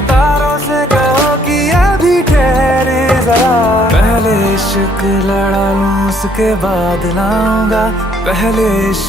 सितारों से कहो कि अभी ठहरे जरा, पहले इश्क लड़ा लूं उसके बाद लाऊंगा, पहले इश्क